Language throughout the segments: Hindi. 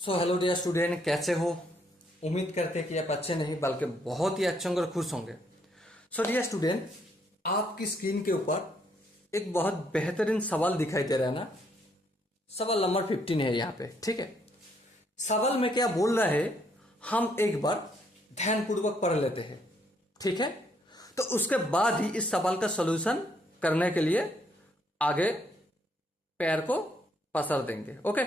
सो हेलो डियर स्टूडेंट, कैसे हो? उम्मीद करते कि आप अच्छे नहीं बल्कि बहुत ही अच्छे होंगे और खुश होंगे। सो डियर स्टूडेंट, आपकी स्क्रीन के ऊपर एक बहुत बेहतरीन सवाल दिखाई दे रहा है ना। सवाल नंबर 15 है यहाँ पे, ठीक है। सवाल में क्या बोल रहा है, हम एक बार ध्यानपूर्वक पढ़ लेते हैं, ठीक है। तो उसके बाद ही इस सवाल का सॉल्यूशन करने के लिए आगे पैर को पसार देंगे। ओके,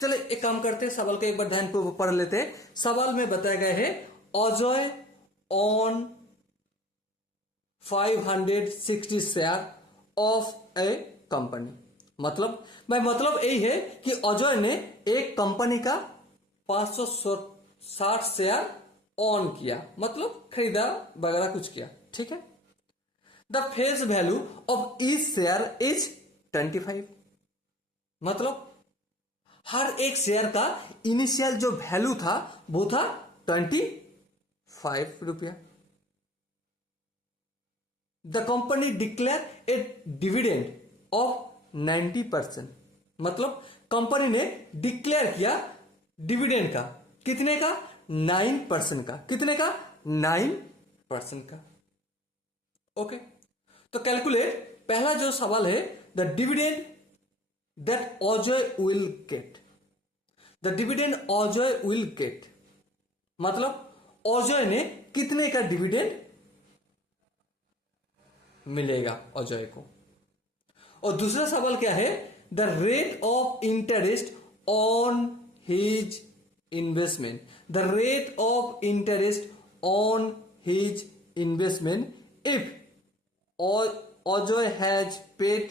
चलिए एक काम करते हैं, सवाल का एक बार ध्यान पूर्वक पढ़ लेते हैं। सवाल में बताया गया है Ajay on 560 share of A company. मतलब यही है कि अजय ने एक कंपनी का 560 शेयर ऑन किया, मतलब खरीदा वगैरह कुछ किया, ठीक है। The face value of each share is 25। मतलब हर एक शेयर का इनिशियल जो वैल्यू था वो था 25 रुपया। The company declare A dividend of 90%। मतलब कंपनी ने डिक्लेयर किया डिविडेंड का, कितने का? 9% का। कितने का? 9% का। ओके, तो कैलकुलेट, पहला जो सवाल है, the dividend that Ajay will get, the dividend Ajay will get, मतलब अजय ने कितने का डिविडेंड मिलेगा अजय को। और दूसरा सवाल क्या है, the rate of interest on his investment, the rate of interest on his investment if Ajay has paid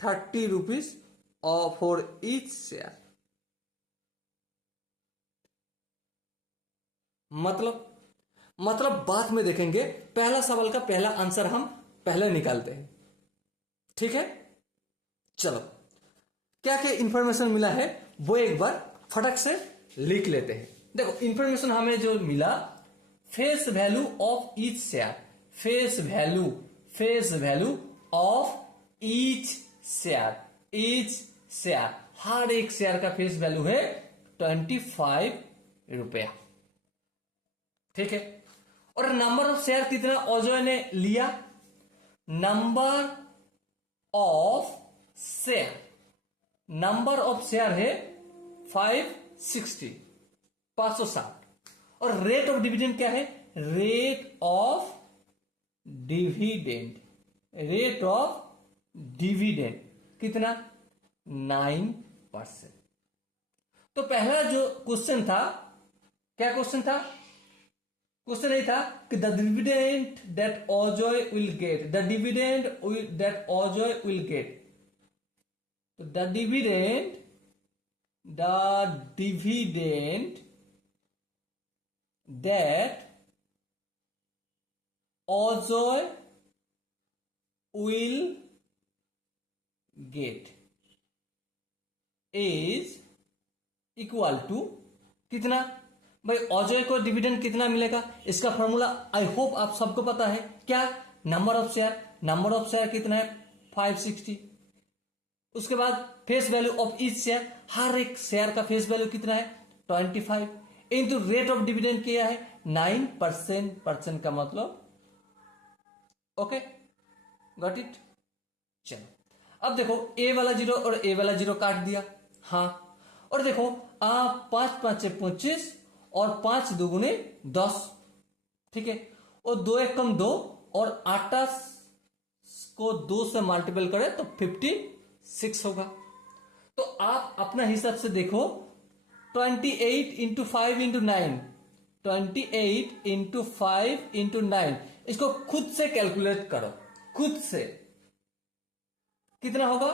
30 rupees for each share. मतलब बाद में देखेंगे, पहला सवाल का पहला आंसर हम पहले निकालते हैं, ठीक है। चलो, क्या क्या इंफॉर्मेशन मिला है वो एक बार फटक से लिख लेते हैं। देखो इंफॉर्मेशन हमें जो मिला, face value of each share, face value of each share, हर एक शेयर का फेस वैल्यू है 25 रुपया, ठीक है। और नंबर ऑफ शेयर कितना अजय ने लिया? नंबर ऑफ शेयर है 560, 560। और रेट ऑफ डिविडेंड क्या है? रेट ऑफ डिविडेंड कितना? 9%। तो पहला जो क्वेश्चन था, क्या क्वेश्चन था? क्वेश्चन यही था कि the dividend that Ajay will get, the dividend that Ajay will get. तो the dividend that Ajay will get is equal to कितना? भाई अजय को डिविडेंड कितना मिलेगा, इसका फॉर्मूला आई होप आप सबको पता है। क्या? नंबर ऑफ शेयर कितना है? 560। उसके बाद face value of each share, हर एक शेयर का फेस वैल्यू कितना है? 25 इंटू रेट ऑफ डिविडेंड क्या है? 9%। का मतलब, ओके, गॉट इट। चलो अब देखो, ए वाला जीरो और ए वाला जीरो काट दिया, हाँ। और देखो, आप 5 5 25 और 5 दुगुने 10, ठीक है। और 2 1 कम 2, और 28 को 2 से मल्टीपल करें तो 56 होगा। तो आप अपना हिसाब से देखो, 28 इंटू 5 इंटू 9, 28 इंटू 5 इंटू 9, इसको खुद से कैलकुलेट करो, खुद से कितना होगा?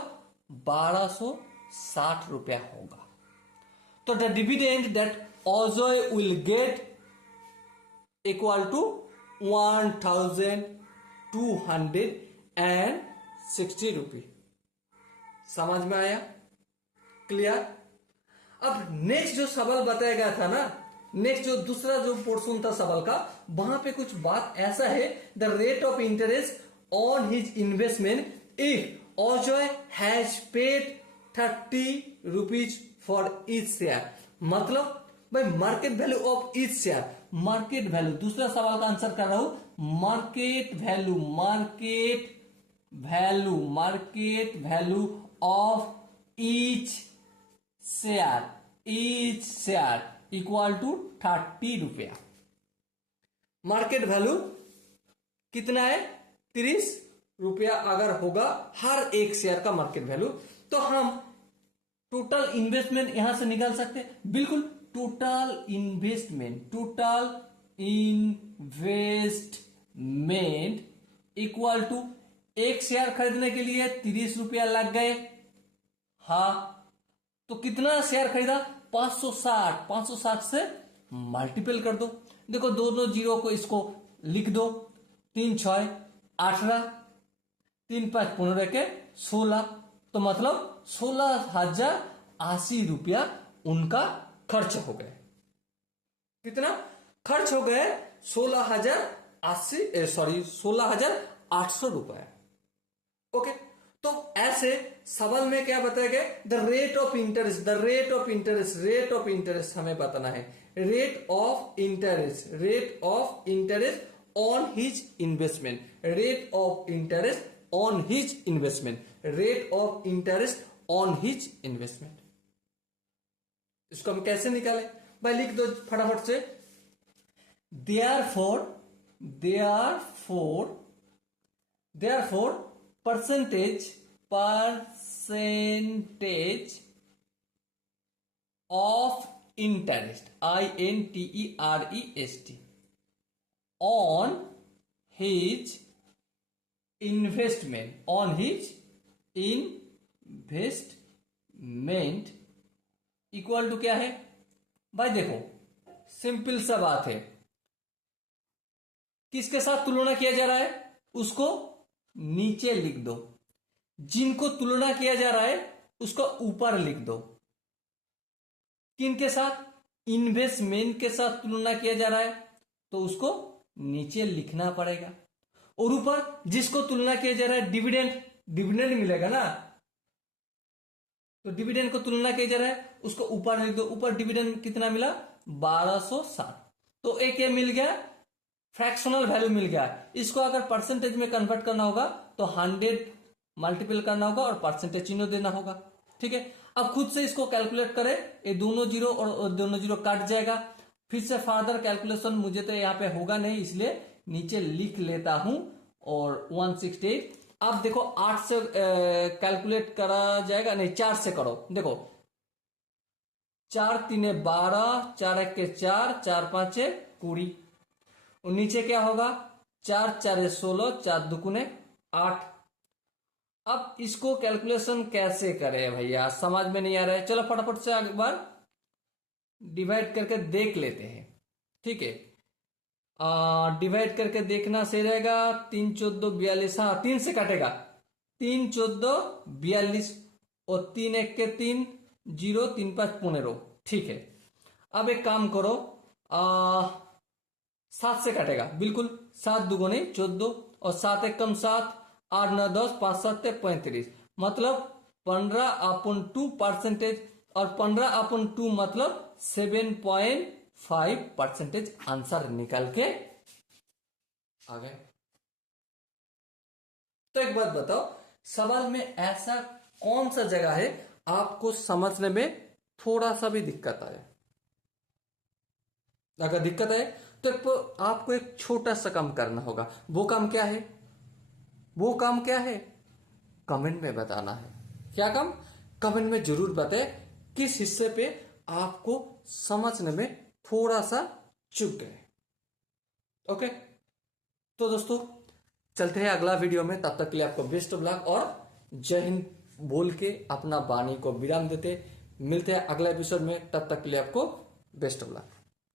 1260 रुपया होगा। तो the dividend that Ajay will get equal to 1260 रुपये। समझ में आया? क्लियर? अब नेक्स्ट जो सवाल बताया गया था ना, नेक्स्ट जो दूसरा जो पोर्शन था सवाल का, वहां पे कुछ बात ऐसा है, the rate of interest on his investment if Ajay has paid 30 rupees for each share. मतलब भाई market value of each share, market value, दूसरा सवाल का आंसर कर रहा हूं, market value, market value, market value of each share equal to 30 रुपया। मार्केट वैल्यू कितना है? 30 रुपया अगर होगा हर एक शेयर का मार्केट वैल्यू, तो हम टोटल इन्वेस्टमेंट यहां से निकाल सकते हैं। बिल्कुल, टोटल इन्वेस्टमेंट इक्वल टू एक शेयर खरीदने के लिए 30 रुपया लग गए। हाँ, तो कितना शेयर खरीदा? 560, 560 से मल्टीपल कर दो। देखो दोनों जीरो को इसको लिख दो, 3 6 18, 3 5 15 के 16, तो मतलब 16,080 रुपया उनका खर्च हो गए। कितना खर्च हो गए? 16,800 रुपए। ओके, तो ऐसे सवाल में क्या बताया गया? The rate of interest, the rate of interest, rate of interest हमें बताना है। Rate of interest, rate of interest on his investment, rate of interest on his investment, rate of interest on his investment. इसको हम कैसे निकालें भाई? लिख दो फटाफट से। therefore percentage of interest, interest on his investment, equal to क्या है भाई? देखो सिंपल सा बात है, किसके साथ तुलना किया जा रहा है उसको नीचे लिख दो, जिनको तुलना किया जा रहा है उसको ऊपर लिख दो। किनके साथ? इन्वेस्टमेंट के साथ तुलना किया जा रहा है तो उसको नीचे लिखना पड़ेगा, और ऊपर जिसको तुलना किया जा रहा है डिविडेंड, डिविडेंड मिलेगा ना, तो डिविडेंड को तुलना किया जा रहा है उसको ऊपर लिख दो। ऊपर डिविडेंड कितना मिला? 1260। तो एक ये मिल गया, फ्रैक्शनल वैल्यू मिल गया। इसको अगर परसेंटेज में कन्वर्ट करना होगा तो 100 मल्टीपल करना होगा और परसेंटेज चिन्ह देना होगा। ठीक है, अब खुद से इसको कैलकुलेट करें। ये दोनों जीरो और दोनों जीरो कट जाएगा। फिर से फर्दर कैलकुलेशन मुझे तो यहाँ पे होगा नहीं, इसलिए नीचे लिख लेता हूं। और 168, अब देखो 8 से कैलकुलेट करा जाएगा, नहीं 4 से करो। देखो 4 3 12, 4 1 4, 4 5 20, और नीचे क्या होगा? 4 4 16, 4 2 8। अब इसको कैलकुलेशन कैसे करें भैया? समझ में नहीं आ रहा है। चलो फटाफट से एक बार डिवाइड करके देख लेते हैं। ठीक है, डिवाइड करके देखना सही रहेगा। 3 14 42, हाँ 3 से काटेगा। 3 14 42 और 3 1 के 3 0, 3 5 15। ठीक है, अब एक काम करो, 7 से काटेगा। बिल्कुल, 7 2 14 और 7 1 कम 7, 8 9 10, 5 7 35, मतलब 15/2%, और 15/2 मतलब 7.5% आंसर निकल के आ गए। तो एक बात बताओ, सवाल में ऐसा कौन सा जगह है आपको समझने में थोड़ा सा भी दिक्कत आए? अगर दिक्कत है तो आपको एक छोटा सा काम करना होगा। वो काम क्या है? वो काम क्या है? कमेंट में बताना है। क्या काम? कमेंट में जरूर बताएं किस हिस्से पे आपको समझने में थोड़ा सा चूक गए। ओके, तो दोस्तों चलते हैं अगला वीडियो में। तब तक के लिए आपको बेस्ट ऑफ लक और जय हिंद बोल के अपना वाणी को विराम देते मिलते हैं अगला एपिसोड में। तब तक के लिए आपको बेस्ट ऑफ लक।